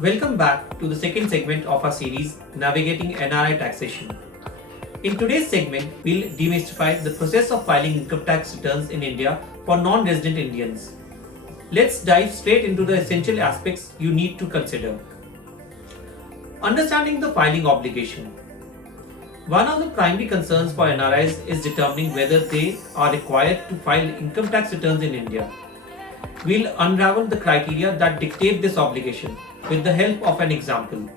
Welcome back to the second segment of our series, Navigating NRI Taxation. In today's segment, we'll demystify the process of filing income tax returns in India for non-resident Indians. Let's dive straight into the essential aspects you need to consider. Understanding the filing obligation. One of the primary concerns for NRIs is determining whether they are required to file income tax returns in India. We'll unravel the criteria that dictate this obligation with the help of an example.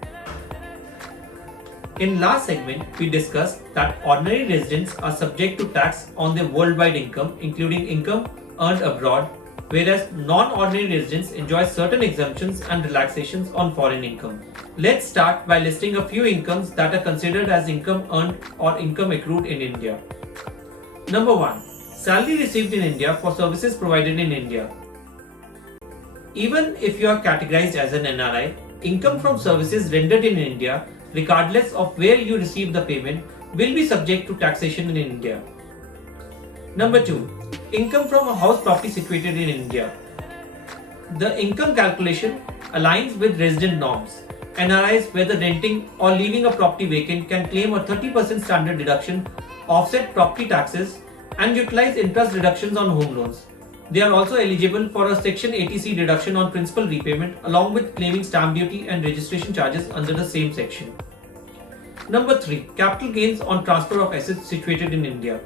In last segment, we discussed that ordinary residents are subject to tax on their worldwide income, including income earned abroad, whereas non-ordinary residents enjoy certain exemptions and relaxations on foreign income. Let's start by listing a few incomes that are considered as income earned or income accrued in India. Number 1. Salary received in India for services provided in India. Even if you are categorized as an NRI, income from services rendered in India, regardless of where you receive the payment, will be subject to taxation in India. Number 2. Income from a house property situated in India. The income calculation aligns with resident norms. NRIs, whether renting or leaving a property vacant, can claim a 30% standard deduction, offset property taxes, and utilize interest reductions on home loans. They are also eligible for a Section 80C deduction on principal repayment, along with claiming stamp duty and registration charges under the same section. Number 3. Capital gains on transfer of assets situated in India.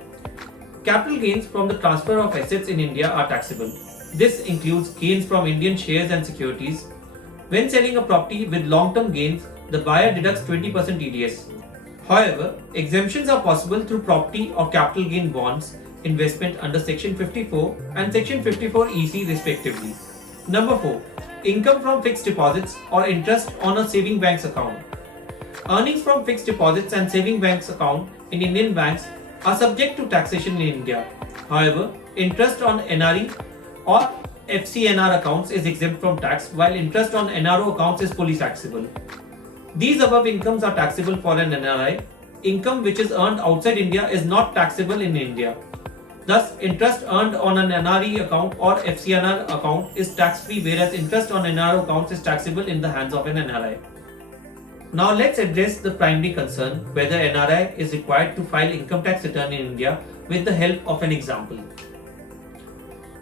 Capital gains from the transfer of assets in India are taxable. This includes gains from Indian shares and securities. When selling a property with long-term gains, the buyer deducts 20% TDS. However, exemptions are possible through property or capital gain bonds investment under Section 54 and Section 54 EC respectively. Number 4. Income from fixed deposits or interest on a saving bank's account. Earnings from fixed deposits and saving banks account in Indian banks are subject to taxation in India. However, interest on NRE or FCNR accounts is exempt from tax, while interest on NRO accounts is fully taxable. These above incomes are taxable for an NRI. Income which is earned outside India is not taxable in India. Thus, interest earned on an NRE account or FCNR account is tax-free, whereas interest on NRO accounts is taxable in the hands of an NRI. Now let's address the primary concern, whether NRI is required to file income tax return in India, with the help of an example.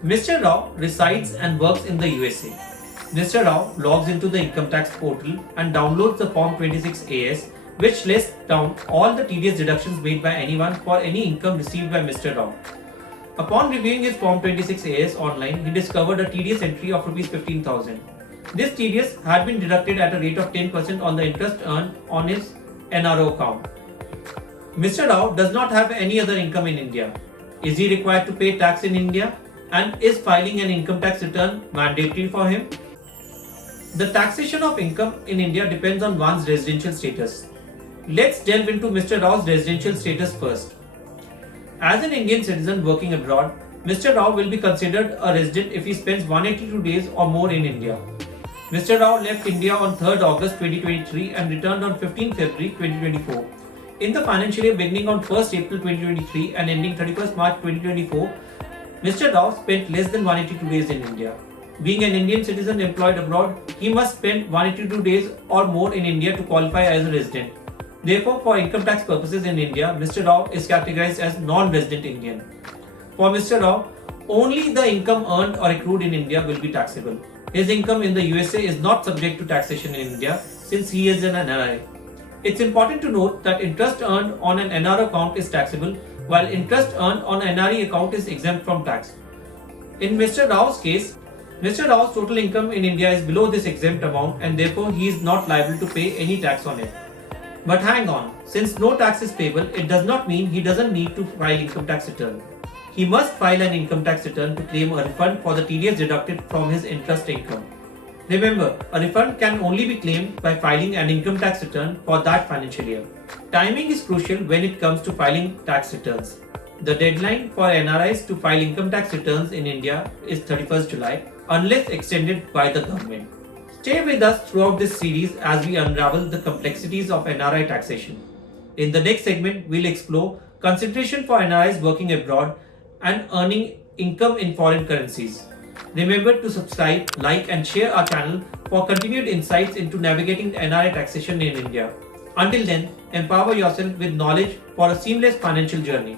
Mr. Rao resides and works in the USA. Mr. Rao logs into the income tax portal and downloads the Form 26AS, which lists down all the TDS deductions made by anyone for any income received by Mr. Rao. Upon reviewing his Form 26AS online, he discovered a TDS entry of Rs 15,000. This TDS had been deducted at a rate of 10% on the interest earned on his NRO account. Mr. Rao does not have any other income in India. Is he required to pay tax in India? And is filing an income tax return mandatory for him? The taxation of income in India depends on one's residential status. Let's delve into Mr. Rao's residential status first. As an Indian citizen working abroad, Mr. Rao will be considered a resident if he spends 182 days or more in India. Mr. Rao left India on 3rd August 2023 and returned on 15th February 2024. In the financial year beginning on 1st April 2023 and ending 31st March 2024, Mr. Rao spent less than 182 days in India. Being an Indian citizen employed abroad, he must spend 182 days or more in India to qualify as a resident. Therefore, for income tax purposes in India, Mr. Rao is categorized as non-resident Indian. For Mr. Rao, only the income earned or accrued in India will be taxable. His income in the USA is not subject to taxation in India since he is an NRI. It's important to note that interest earned on an NRO account is taxable, while interest earned on an NRE account is exempt from tax. In Mr. Rao's case, Mr. Rao's total income in India is below this exempt amount and therefore he is not liable to pay any tax on it. But hang on, since no tax is payable, it does not mean he doesn't need to file income tax return. He must file an income tax return to claim a refund for the TDS deducted from his interest income. Remember, a refund can only be claimed by filing an income tax return for that financial year. Timing is crucial when it comes to filing tax returns. The deadline for NRIs to file income tax returns in India is 31st July, unless extended by the government. Stay with us throughout this series as we unravel the complexities of NRI taxation. In the next segment, we'll explore consideration for NRIs working abroad and earning income in foreign currencies. Remember to subscribe, like and share our channel for continued insights into navigating NRI taxation in India. Until then, empower yourself with knowledge for a seamless financial journey.